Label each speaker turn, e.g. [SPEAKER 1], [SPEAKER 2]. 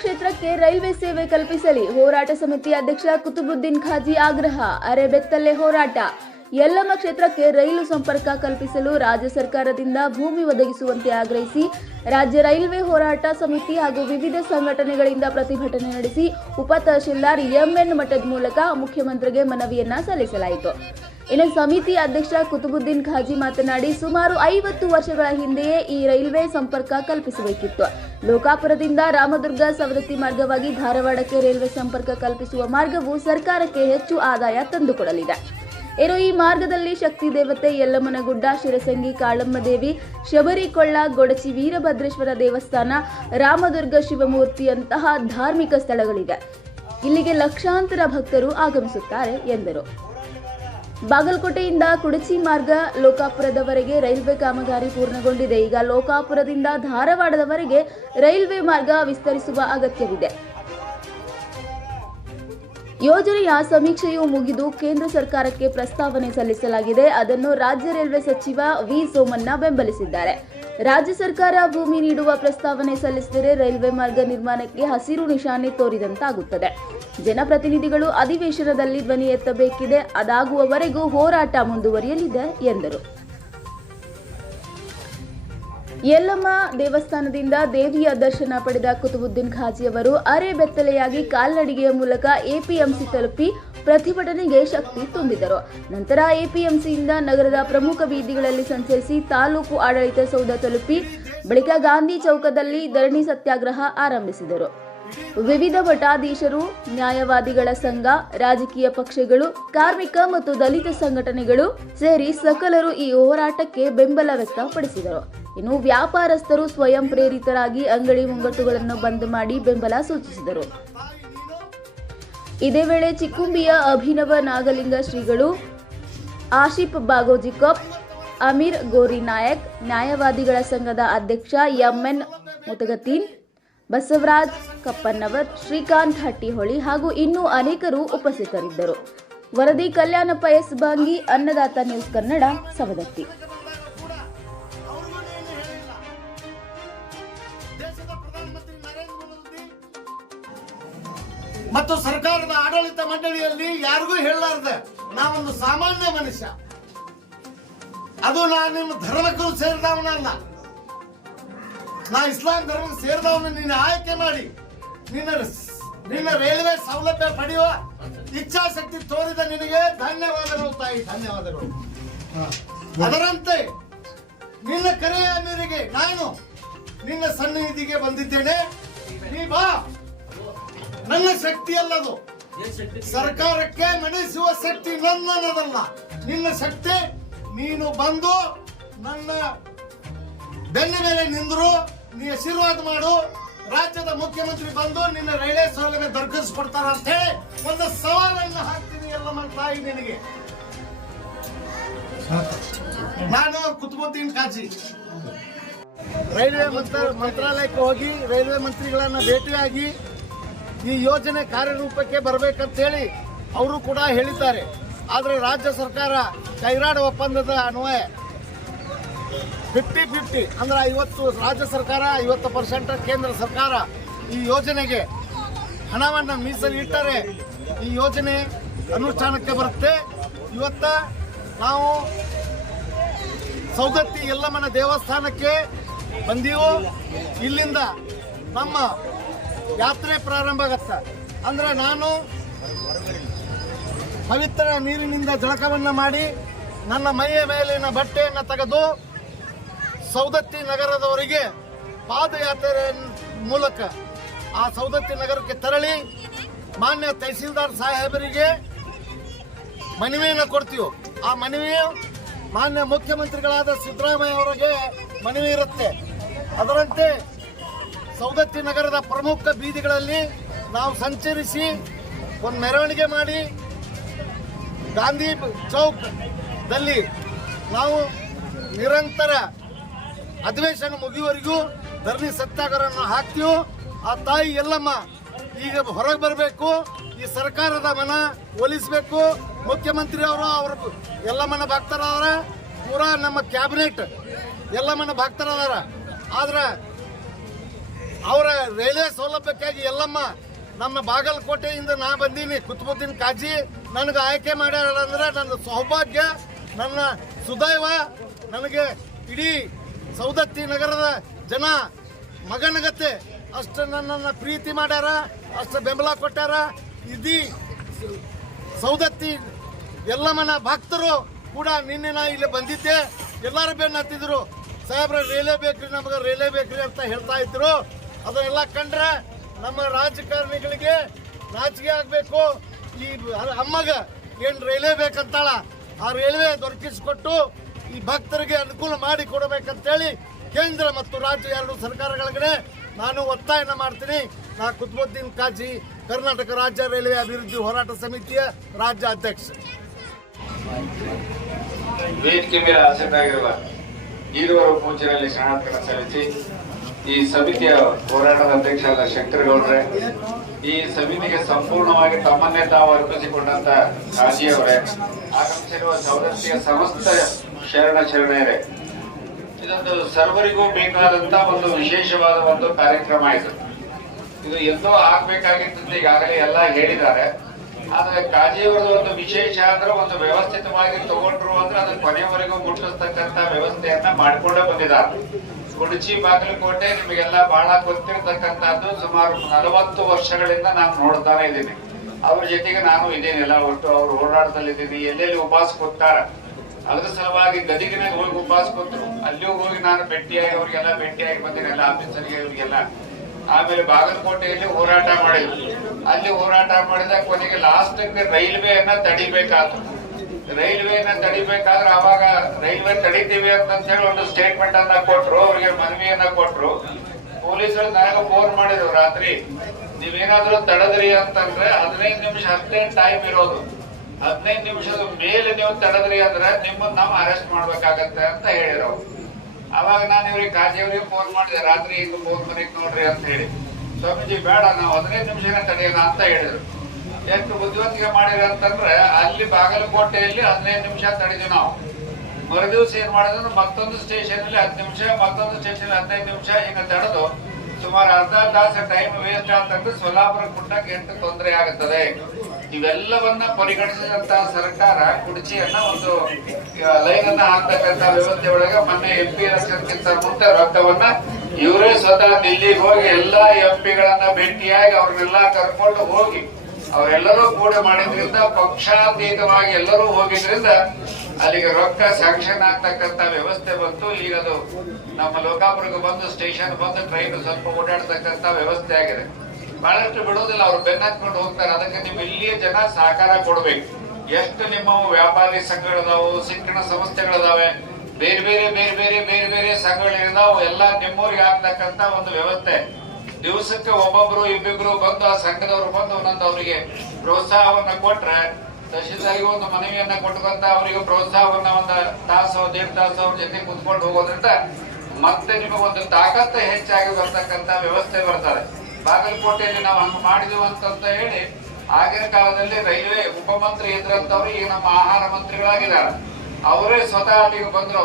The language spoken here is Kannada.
[SPEAKER 1] ಕ್ಷೇತ್ರಕ್ಕೆ ರೈಲ್ವೆ ಸೇವೆ ಕಲ್ಪಿಸಲಿ. ಹೋರಾಟ ಸಮಿತಿ ಅಧ್ಯಕ್ಷ ಕುತುಬುದ್ದೀನ್ ಖಾಜಿ ಆಗ್ರಹ. ಅರೆಬೆತ್ತಲೆ ಹೋರಾಟ. ಯಲ್ಲಮ್ಮ ಕ್ಷೇತ್ರಕ್ಕೆ ರೈಲು ಸಂಪರ್ಕ ಕಲ್ಪಿಸಲು ರಾಜ್ಯ ಸರ್ಕಾರದಿಂದ ಭೂಮಿ ಒದಗಿಸುವಂತೆ ಆಗ್ರಹಿಸಿ, ರಾಜ್ಯ ರೈಲ್ವೆ ಹೋರಾಟ ಸಮಿತಿ ಹಾಗೂ ವಿವಿಧ ಸಂಘಟನೆಗಳಿಂದ ಪ್ರತಿಭಟನೆ ನಡೆಸಿ, ಉಪ ತಹಶೀಲ್ದಾರ್ ಎಂಎನ್ ಮಠದ ಮೂಲಕ ಮುಖ್ಯಮಂತ್ರಿಗೆ ಮನವಿಯನ್ನ ಸಲ್ಲಿಸಲಾಯಿತು. ಇನ್ನು ಸಮಿತಿ ಅಧ್ಯಕ್ಷ ಕುತುಬುದ್ದೀನ್ ಖಾಜಿ ಮಾತನಾಡಿ ಸುಮಾರು ಐವತ್ತು ವರ್ಷಗಳ ಹಿಂದೆಯೇ ಈ ರೈಲ್ವೆ ಸಂಪರ್ಕ ಕಲ್ಪಿಸಬೇಕಿತ್ತು. ಲೋಕಾಪುರದಿಂದ ರಾಮದುರ್ಗ ಸವದತ್ತಿ ಮಾರ್ಗವಾಗಿ ಧಾರವಾಡಕ್ಕೆ ರೈಲ್ವೆ ಸಂಪರ್ಕ ಕಲ್ಪಿಸುವ ಮಾರ್ಗವು ಸರ್ಕಾರಕ್ಕೆ ಹೆಚ್ಚು ಆದಾಯ ತಂದುಕೊಡಲಿದೆ. ಇನ್ನು ಈ ಮಾರ್ಗದಲ್ಲಿ ಶಕ್ತಿ ದೇವತೆ ಯಲ್ಲಮ್ಮನಗುಡ್ಡ, ಶಿರಸಂಗಿ ಕಾಳಮ್ಮ ದೇವಿ ಶಬರಿಕೊಳ್ಳ, ಗೊಡಚಿ ವೀರಭದ್ರೇಶ್ವರ ದೇವಸ್ಥಾನ, ರಾಮದುರ್ಗ ಶಿವಮೂರ್ತಿಯಂತಹ ಧಾರ್ಮಿಕ ಸ್ಥಳಗಳಿವೆ. ಇಲ್ಲಿಗೆ ಲಕ್ಷಾಂತರ ಭಕ್ತರು ಆಗಮಿಸುತ್ತಾರೆ ಎಂದರು. ಬಾಗಲಕೋಟೆಯಿಂದ ಕುಡಚಿ ಮಾರ್ಗ ಲೋಕಾಪುರದವರೆಗೆ ರೈಲ್ವೆ ಕಾಮಗಾರಿ ಪೂರ್ಣಗೊಂಡಿದೆ. ಈಗ ಲೋಕಾಪುರದಿಂದ ಧಾರವಾಡದವರೆಗೆ ರೈಲ್ವೆ ಮಾರ್ಗ ವಿಸ್ತರಿಸುವ ಅಗತ್ಯವಿದೆ. ಯೋಜನೆಯ ಸಮೀಕ್ಷೆಯು ಮುಗಿದು ಕೇಂದ್ರ ಸರ್ಕಾರಕ್ಕೆ ಪ್ರಸ್ತಾವನೆ ಸಲ್ಲಿಸಲಾಗಿದೆ. ಅದನ್ನು ರಾಜ್ಯ ರೈಲ್ವೆ ಸಚಿವ ವಿ ಸೋಮಣ್ಣ ಬೆಂಬಲಿಸಿದ್ದಾರೆ. ರಾಜ್ಯ ಸರ್ಕಾರ ಭೂಮಿ ನೀಡುವ ಪ್ರಸ್ತಾವನೆ ಸಲ್ಲಿಸಿದರೆ ರೈಲ್ವೆ ಮಾರ್ಗ ನಿರ್ಮಾಣಕ್ಕೆ ಹಸಿರು ನಿಶಾನೆ ತೋರಿದಂತಾಗುತ್ತದೆ. ಜನಪ್ರತಿನಿಧಿಗಳು ಅಧಿವೇಶನದಲ್ಲಿ ಧ್ವನಿ ಎತ್ತಬೇಕಿದೆ. ಅದಾಗುವವರೆಗೂ ಹೋರಾಟ ಮುಂದುವರಿಯಲಿದೆ ಎಂದರು. ಯಲ್ಲಮ್ಮ ದೇವಸ್ಥಾನದಿಂದ ದೇವಿಯ ದರ್ಶನ ಪಡೆದ ಕುತುಬುದ್ದೀನ್ ಖಾಜಿಯವರು ಅರೆ ಬೆತ್ತಲೆಯಾಗಿ ಕಾಲ್ನಡಿಗೆಯ ಮೂಲಕ ಎಪಿಎಂಸಿ ತಲುಪಿ ಪ್ರತಿಭಟನೆಗೆ ಶಕ್ತಿ ತುಂಬಿದರು ನಂತರ ಎಪಿಎಂಸಿಯಿಂದ ನಗರದ ಪ್ರಮುಖ ಬೀದಿಗಳಲ್ಲಿ ಸಂಚರಿಸಿ ತಾಲೂಕು ಆಡಳಿತ ಸೌಧ ತಲುಪಿ ಬಳಿಕ ಗಾಂಧಿ ಚೌಕದಲ್ಲಿ ಧರಣಿ ಸತ್ಯಾಗ್ರಹ ಆರಂಭಿಸಿದರು. ವಿವಿಧ ಮಠಾಧೀಶರು, ನ್ಯಾಯವಾದಿಗಳ ಸಂಘ, ರಾಜಕೀಯ ಪಕ್ಷಗಳು, ಕಾರ್ಮಿಕ ಮತ್ತು ದಲಿತ ಸಂಘಟನೆಗಳು ಸೇರಿ ಸಕಲರು ಈ ಹೋರಾಟಕ್ಕೆ ಬೆಂಬಲ ವ್ಯಕ್ತಪಡಿಸಿದರು. ಇನ್ನು ವ್ಯಾಪಾರಸ್ಥರು ಸ್ವಯಂ ಪ್ರೇರಿತರಾಗಿ ಅಂಗಡಿ ಮುಂಗಟ್ಟುಗಳನ್ನು ಬಂದ್ ಮಾಡಿ ಬೆಂಬಲ ಸೂಚಿಸಿದರು. ಇದೇ ವೇಳೆ ಚಿಕ್ಕುಂಬಿಯ ಅಭಿನವ ನಾಗಲಿಂಗ ಶ್ರೀಗಳು ಆಶಿಫ್ ಬಾಗೋಜಿಕಪ್ ಅಮೀರ್ ಗೋರಿ ನಾಯಕ್, ನ್ಯಾಯವಾದಿಗಳ ಸಂಘದ ಅಧ್ಯಕ್ಷ ಎಂಎನ್ ಮುತಗತೀನ್, ಬಸವರಾಜ್ ಕಪ್ಪನ್ನವರ್, ಶ್ರೀಕಾಂತ್ ಹಟ್ಟಿಹೊಳಿ ಹಾಗೂ ಇನ್ನೂ ಅನೇಕರು ಉಪಸ್ಥಿತರಿದ್ದರು. ವರದಿ ಕಲ್ಯಾಣ ಎಸ್. ಬಾಂಗಿ, ಅನ್ನದಾತ ನ್ಯೂಸ್ ಕನ್ನಡ, ಸವದತ್ತಿ.
[SPEAKER 2] ಮತ್ತು ಸರ್ಕಾರದ ಆಡಳಿತ ಮಂಡಳಿಯಲ್ಲಿ ಯಾರಿಗೂ ಹೇಳಲಾರ್ದೆ ನಾವೊಂದು ಸಾಮಾನ್ಯ ಮನುಷ್ಯ. ಅದು ನಾನು ನಿಮ್ಮ ಧರ್ಮಕ್ಕೂ ಸೇರಿದವನಲ್ಲ ನಾ ಇಸ್ಲಾಂ ಧರ್ಮಕ್ಕೆ ಸೇರಿದವನು ನಿನ್ನ ಆಯ್ಕೆ ಮಾಡಿ ನಿನ್ನ ನಿನ್ನ ರೈಲ್ವೆ ಸೌಲಭ್ಯ ಪಡೆಯುವ ಇಚ್ಛಾಶಕ್ತಿ ತೋರಿದ ನಿನಗೆ ಧನ್ಯವಾದಗಳು ತಾಯಿ ಧನ್ಯವಾದಗಳು. ಅದರಂತೆ ನಿನ್ನ ಕರೆಯ ಮೇರೆಗೆ ನಾನು ನಿನ್ನ ಸನ್ನಿಧಿಗೆ ಬಂದಿದ್ದೇನೆ. ನೀ ಬಾ. ನನ್ನ ಶಕ್ತಿ ಅಲ್ಲದು. ಸರ್ಕಾರಕ್ಕೆ ನಡೆಸುವ ಶಕ್ತಿ ನನ್ನದಲ್ಲ. ನಿನ್ನ ಶಕ್ತಿ ನೀನು ಬಂದು ನನ್ನ ಬೆನ್ನ ಮೇಲೆ ನಿಂದ್ರು ನೀ ಆಶೀರ್ವಾದ ಮಾಡು. ರಾಜ್ಯದ ಮುಖ್ಯಮಂತ್ರಿ ಬಂದು ನಿನ್ನ ರೈಲ್ವೆ ಸೌಲಭ್ಯ ದೊರಕಿಸ್ಕೊಡ್ತಾರ ಅಂತ ಹೇಳಿ ಒಂದು ಸವಾಲನ್ನು ಹಾಕ್ತೀನಿ ಎಲ್ಲ ತಾಯಿ ನಿನಗೆ. ನಾನು ಕುತ್ಬುದ್ದೀನ್ ಕಾಜಿ. ರೈಲ್ವೆ ಮಂತ್ರ ಮಂತ್ರಾಲಯಕ್ಕೆ ಹೋಗಿ ರೈಲ್ವೆ ಮಂತ್ರಿಗಳನ್ನ ಭೇಟಿಯಾಗಿ ಈ ಯೋಜನೆ ಕಾರ್ಯರೂಪಕ್ಕೆ ಬರಬೇಕಂತ ಹೇಳಿ ಅವರು ಕೂಡ ಹೇಳಿದ್ದಾರೆ. ಆದರೆ ರಾಜ್ಯ ಸರ್ಕಾರ ಕೈರಾಡ ಒಪ್ಪಂದದ ಅನ್ವಯ ಫಿಫ್ಟಿ ಫಿಫ್ಟಿ ಅಂದ್ರೆ ಐವತ್ತು ರಾಜ್ಯ ಸರ್ಕಾರ, ಐವತ್ತು ಪರ್ಸೆಂಟ್ ಕೇಂದ್ರ ಸರ್ಕಾರ ಈ ಯೋಜನೆಗೆ ಹಣವನ್ನು ಮೀಸಲಿಟ್ಟರೆ ಈ ಯೋಜನೆ ಅನುಷ್ಠಾನಕ್ಕೆ ಬರುತ್ತೆ. ಇವತ್ತ ನಾವು ಸೌದತ್ತಿ ಯಲ್ಲಮ್ಮನ ದೇವಸ್ಥಾನಕ್ಕೆ ಬಂದೀವೋ, ಇಲ್ಲಿಂದ ನಮ್ಮ ಯಾತ್ರೆ ಪ್ರಾರಂಭ ಆಗತ್ತ. ಅಂದ್ರೆ ನಾನು ಪವಿತ್ರ ನೀರಿನಿಂದ ಜಳಕವನ್ನ ಮಾಡಿ ನನ್ನ ಮೈಯ ಮೇಲಿನ ಬಟ್ಟೆಯನ್ನು ತೆಗೆದು ಸೌದತ್ತಿ ನಗರದವರಿಗೆ ಪಾದಯಾತ್ರೆ ಮೂಲಕ ಆ ಸೌದತ್ತಿ ನಗರಕ್ಕೆ ತೆರಳಿ ಮಾನ್ಯ ತಹಸೀಲ್ದಾರ್ ಸಾಹೇಬರಿಗೆ ಮನವಿಯನ್ನು ಕೊಡ್ತೀವಿ. ಆ ಮನವಿಯು ಮಾನ್ಯ ಮುಖ್ಯಮಂತ್ರಿಗಳಾದ ಸಿದ್ದರಾಮಯ್ಯ ಅವರಿಗೆ ಮನವಿ ಇರುತ್ತೆ. ಅದರಂತೆ ಸೌದತ್ತಿ ನಗರದ ಪ್ರಮುಖ ಬೀದಿಗಳಲ್ಲಿ ನಾವು ಸಂಚರಿಸಿ ಒಂದು ಮೆರವಣಿಗೆ ಮಾಡಿ ಗಾಂಧಿ ಚೌಕ್ದಲ್ಲಿ ನಾವು ನಿರಂತರ ಅಧಿವೇಶನ ಮುಗಿಯುವವರೆಗೂ ಧರಣಿ ಸತ್ಯಾಗ್ರಹವನ್ನು ಹಾಕ್ತೀವಿ. ಆ ತಾಯಿ ಎಲ್ಲಮ್ಮ ಈಗ ಹೊರಗೆ ಬರಬೇಕು. ಈ ಸರ್ಕಾರದ ಮನ ಒಲಿಸಬೇಕು. ಮುಖ್ಯಮಂತ್ರಿ ಅವರು ಅವ್ರ ಎಲ್ಲಮ್ಮನ ಭಕ್ತರಾದ್ರ. ಪೂರಾ ನಮ್ಮ ಕ್ಯಾಬಿನೆಟ್ ಎಲ್ಲಮ್ಮನ ಭಕ್ತರಾದಾರ. ಆದ್ರೆ ಅವರ ರೈಲ್ವೆ ಸೌಲಭ್ಯಕ್ಕಾಗಿ ಎಲ್ಲಮ್ಮ ನಮ್ಮ ಬಾಗಲಕೋಟೆಯಿಂದ ನಾ ಬಂದೀನಿ, ಕುತುಬುದ್ದೀನ್ ಕಾಜಿ, ನನಗೆ ಆಯ್ಕೆ ಮಾಡ್ಯಾರಂದ್ರೆ ನನ್ನ ಸೌಭಾಗ್ಯ, ನನ್ನ ಸುದೈವ, ನನಗೆ ಇಡೀ ಸೌದತ್ತಿ ನಗರದ ಜನ ಮಗನಗತ್ತೆ. ಅಷ್ಟು ನನ್ನನ್ನು ಪ್ರೀತಿ ಮಾಡ್ಯಾರ, ಅಷ್ಟು ಬೆಂಬಲ ಕೊಟ್ಟಾರ ಇದೀ ಸೌದತ್ತಿ ಎಲ್ಲಮ್ಮನ ಭಕ್ತರು ಕೂಡ ನಿನ್ನೆ ನಾ ಇಲ್ಲಿ ಬಂದಿದ್ದೆ. ಎಲ್ಲರೂ ಬೆನ್ನತ್ತಿದ್ರು. ಸಾಹೇಬ್ರ, ರೈಲ್ವೆ ಬೇಕ್ರಿ, ನಮಗೆ ರೈಲೇ ಬೇಕ್ರಿ ಅಂತ ಹೇಳ್ತಾ ಇದ್ರು. ಅದನ್ನೆಲ್ಲ ಕಂಡ್ರೆ ನಮ್ಮ ರಾಜಕಾರಣಿಗಳಿಗೆ ನಾಚಿಕೆ ಆಗಬೇಕು. ಈ ಅಮ್ಮಗ ಏನು ರೈಲ್ವೆ ಬೇಕಂತಾಳ? ಆ ರೈಲ್ವೆ ದೊರಕಿಸಿಕೊಟ್ಟು ಈ ಭಕ್ತರಿಗೆ ಅನುಕೂಲ ಮಾಡಿ ಕೊಡಬೇಕಂತೇಳಿ ಕೇಂದ್ರ ಮತ್ತು ರಾಜ್ಯ ಎರಡು ಸರ್ಕಾರಗಳಿಗೆ ನಾನು ಒತ್ತಾಯನ ಮಾಡ್ತೀನಿ. ನಾ ಕುತ್ಬುದ್ದೀನ್ ಕಾಜಿ, ಕರ್ನಾಟಕ ರಾಜ್ಯ ರೈಲ್ವೆ ಅಭಿವೃದ್ಧಿ ಹೋರಾಟ ಸಮಿತಿಯ ರಾಜ್ಯ ಅಧ್ಯಕ್ಷ.
[SPEAKER 3] ವೇದಿಕೆ ಮೇಲೆ ಆಸಕ್ತರಾಗಿರುವ ಈರುವರು ಪೂಜೆಯಲ್ಲಿ ಸಲ್ಲಿಸಿ ಈ ಸಮಿತಿಯ ಹೋರಾಟದ ಅಧ್ಯಕ್ಷ ಶಂಕರ್ ಗೌಡ್ರೆ ಈ ಸಮಿತಿಗೆ ಸಂಪೂರ್ಣವಾಗಿ ತಮ್ಮನ್ನೇ ತಾವು ಅರ್ಪಿಸಿಕೊಂಡಂತ ಕಾಜಿಯವರೇ ಆಗಮಿಸಿರುವ ಸವದತ್ತಿಯ ಸಮಸ್ತ ಶರಣ ಶರಣೆಯರೇ ಇದೊಂದು ಸರ್ವರಿಗೂ ಬೇಕಾದಂತ ಒಂದು ವಿಶೇಷವಾದ ಒಂದು ಕಾರ್ಯಕ್ರಮ ಇದು. ಇದು ಎಂದೋ ಆಗ್ಬೇಕಾಗಿತ್ತು ಈಗಾಗಲೇ ಎಲ್ಲ ಹೇಳಿದ್ದಾರೆ. ಆದ್ರೆ ಕಾಜಿಯವರದ್ದು ಒಂದು ವಿಶೇಷ ಅಂದ್ರೆ ಒಂದು ವ್ಯವಸ್ಥಿತವಾಗಿ ತಗೊಂಡ್ರು ಅಂದ್ರೆ ಅದನ್ನ ಕೊನೆಯವರೆಗೂ ಮುಟ್ಟಿಸ್ತಕ್ಕಂತ ವ್ಯವಸ್ಥೆಯನ್ನ ಮಾಡ್ಕೊಂಡೇ ಬಂದಿದ್ದಾರೆ. ಕುಡಚಿ ಬಾಗಲಕೋಟೆ ನಿಮಗೆಲ್ಲ ಬಹಳ ಗೊತ್ತಿರತಕ್ಕಂತದ್ದು ಸುಮಾರು ನಲವತ್ತು ವರ್ಷಗಳಿಂದ ನಾನು ನೋಡ್ತಾನೆ ಇದ್ದೀನಿ. ಅವ್ರ ಜೊತೆಗೆ ನಾನು ಇದೇನಿಲ್ಲ ಒಟ್ಟು ಅವ್ರು ಓಡಾಟದಲ್ಲಿ ಇದ್ದೀನಿ ಎಲ್ಲೆಲ್ಲಿ ಉಪವಾಸ ಕೊಡ್ತಾರ? ಅದ್ರ ಸಲುವಾಗಿ ಗದಿಗಿನಾಗ ಹೋಗಿ ಉಪವಾಸ ಕೊಟ್ಟರು. ಅಲ್ಲಿಯೂ ಹೋಗಿ ನಾನು ಭೇಟಿಯಾಗಿ, ಅವ್ರಿಗೆಲ್ಲ ಭೇಟಿಯಾಗಿ ಬಂದಿನಿ, ಎಲ್ಲ ಆಫೀಸರ್ಗೆ, ಇವ್ರಿಗೆಲ್ಲ. ಆಮೇಲೆ ಬಾಗಲಕೋಟೆಯಲ್ಲಿ ಹೋರಾಟ ಮಾಡಿದ್ರು. ಅಲ್ಲಿ ಹೋರಾಟ ಮಾಡಿದಾಗ ಕೊನೆಗೆ ಲಾಸ್ಟ್ ರೈಲ್ವೆಯನ್ನ ತಡಿಬೇಕಾದ್ರು ರೈಲ್ವೆಯನ್ನ ತಡಿಬೇಕಾದ್ರೆ ಅವಾಗ ರೈಲ್ವೆ ತಡಿತೀವಿ ಅಂತ ಹೇಳಿ ಒಂದು ಸ್ಟೇಟ್ಮೆಂಟ್ ಅನ್ನ ಕೊಟ್ರು, ಅವ್ರಿಗೆ ಮನವಿಯನ್ನ ಕೊಟ್ರು. ಪೊಲೀಸರು ನನಗೆ ಫೋನ್ ಮಾಡಿದ್ರು ರಾತ್ರಿ, ನೀವೇನಾದ್ರೂ ತಡದ್ರಿ ಅಂತಂದ್ರೆ ಹದಿನೈದು ನಿಮಿಷ ಅಷ್ಟೇ ಟೈಮ್ ಇರೋದು. ಹದಿನೈದು ನಿಮಿಷದ ಮೇಲೆ ನೀವು ತಡದ್ರಿ ಅಂದ್ರೆ ನಿಮ್ಮನ್ನ ನಾವು ಅರೆಸ್ಟ್ ಮಾಡ್ಬೇಕಾಗತ್ತೆ ಅಂತ ಅವ್ರು. ಅವಾಗ ನಾನು ಇವ್ರಿಗೆ ಕಾಜಿಯವ್ರಿಗೆ ಫೋನ್ ಮಾಡಿದೆ, ರಾತ್ರಿ ಇದು ಫೋನ್ ಮನೆಗೆ ನೋಡ್ರಿ ಅಂತ ಹೇಳಿ. ಸ್ವಾಮೀಜಿ, ಬೇಡ, ನಾವು ಹದಿನೈದು ನಿಮಿಷನೇ ತಡೆಯೋಣ ಅಂತ ಹೇಳಿದ್ರು. ಎಷ್ಟು ಬುದ್ಧಿವಂತಿಕೆ ಮಾಡಿರ ಅಂತಂದ್ರೆ ಅಲ್ಲಿ ಬಾಗಲಕೋಟೆಯಲ್ಲಿ ಹದಿನೈದು ನಿಮಿಷ ತಡೆದ್ವಿ ನಾವು. ಮರುದಿವ್ಸ ಏನ್ ಮಾಡಿದ್ರು ಮತ್ತೊಂದು ಸ್ಟೇಷನ್ ಅಲ್ಲಿ ಹತ್ತು ನಿಮಿಷ, ಮತ್ತೊಂದು ಸ್ಟೇಷನ್ ಹದಿನೈದು ನಿಮಿಷ ಹಿಂಗ ತಡೆದು ಸುಮಾರು ಅರ್ಧ ತಾಸು ಟೈಮ್ ವೇಸ್ಟ್ ಆತಂದ್ರೆ ಸೊಲ್ಲಾಪುರ ಕುಟ್ಟಕ್ಕೆ ಎಂತ ತೊಂದರೆ ಆಗುತ್ತದೆ. ಇವೆಲ್ಲವನ್ನ ಪರಿಗಣಿಸಿದಂತ ಸರ್ಕಾರ ಕುಡ್ಚಿಯನ್ನ ಒಂದು ಲೈನ್ ಅನ್ನ ಹಾಕ್ತಕ್ಕಂತ ವ್ಯವಸ್ಥೆ ಒಳಗೆ ಮೊನ್ನೆ ಎಂ ಪಿ ರಸ್ಕಿಂತ ಮುಂದೆ ರಕ್ತವನ್ನ ಇವರೇ ಸ್ವತಃ ದಿಲ್ಲಿಗೆ ಹೋಗಿ ಎಲ್ಲಾ ಎಂ ಪಿಗಳನ್ನ ಭೇಟಿಯಾಗಿ ಅವ್ರನ್ನೆಲ್ಲ ಕರ್ಕೊಂಡು ಹೋಗಿ ಅವರೆಲ್ಲರೂ ಕೂಡ ಮಾಡಿದ್ರಿಂದ ಪಕ್ಷಾತೀತವಾಗಿ ಎಲ್ಲರೂ ಹೋಗಿದ್ರಿಂದ ಅಲ್ಲಿಗೆ ರೊಕ್ಕ ಸ್ಯಾಂಕ್ಷನ್ ಆಗ್ತಕ್ಕಂತ ವ್ಯವಸ್ಥೆ ಬಂತು. ಈಗ ಅದು ನಮ್ಮ ಲೋಕಾಪುರಕ್ಕೆ ಬಂದು ಸ್ಟೇಷನ್ ಬಂದು ಟ್ರೈನ್ ಸ್ವಲ್ಪ ಓಡಾಡ್ತಕ್ಕಂತ ವ್ಯವಸ್ಥೆ ಆಗಿದೆ. ಬಹಳಷ್ಟು ಬಿಡೋದಿಲ್ಲ ಅವ್ರು ಬೆನ್ನತ್ಕೊಂಡು ಹೋಗ್ತಾರೆ. ಅದಕ್ಕೆ ನೀವು ಇಲ್ಲಿಯ ಜನ ಸಹಕಾರ ಕೊಡ್ಬೇಕು. ಎಷ್ಟು ನಿಮ್ಮ ವ್ಯಾಪಾರಿ ಸಂಘಗಳಿದಾವು ಶಿಕ್ಷಣ ಸಂಸ್ಥೆಗಳಿದಾವೆ, ಬೇರೆ ಬೇರೆ ಬೇರೆ ಬೇರೆ ಬೇರೆ ಬೇರೆ ಸಂಘಗಳಿದಾವು ಎಲ್ಲ ನಿಮ್ಮೂರಿಗೆ ಆಗ್ತಕ್ಕಂತ ಒಂದು ವ್ಯವಸ್ಥೆ. ದಿವಸಕ್ಕೆ ಒಬ್ಬೊಬ್ರು, ಇಬ್ಬಿಬ್ರು ಬಂದು ಆ ಸಂಘದವರು ಬಂದು ಒಂದೊಂದು ಅವರಿಗೆ ಪ್ರೋತ್ಸಾಹವನ್ನ ಕೊಟ್ರೆ ತಹಶೀಲ್ದಾರಿಗೆ ಒಂದು ಮನವಿಯನ್ನ ಕೊಟ್ಟುಕೊಂತ ಅವರಿಗೆ ಪ್ರೋತ್ಸಾಹವನ್ನ ಒಂದು ತಾಸು, ದೇಡ್ ತಾಸು ಅವ್ರ ಜೊತೆ ಕುತ್ಕೊಂಡು ಹೋಗೋದ್ರಿಂದ ಮತ್ತೆ ನಿಮಗೆ ಒಂದು ತಾಕತ್ತ ಹೆಚ್ಚಾಗಿ ಬರ್ತಕ್ಕಂತ ವ್ಯವಸ್ಥೆ ಬರ್ತಾರೆ ಬಾಗಲಕೋಟೆಯಲ್ಲಿ ನಾವು ಹಂಗ ಮಾಡಿದೀವಿ ಅಂತಂತ ಹೇಳಿ, ಆಗಿನ ಕಾಲದಲ್ಲಿ ರೈಲ್ವೆ ಉಪಮಂತ್ರಿ ಇದ್ರಂತವ್ರು ಈಗ ನಮ್ಮ ಆಹಾರ ಮಂತ್ರಿಗಳಾಗಿದ್ದಾರೆ. ಅವರೇ ಸ್ವತಃ ಅಲ್ಲಿಗೆ ಬಂದ್ರು.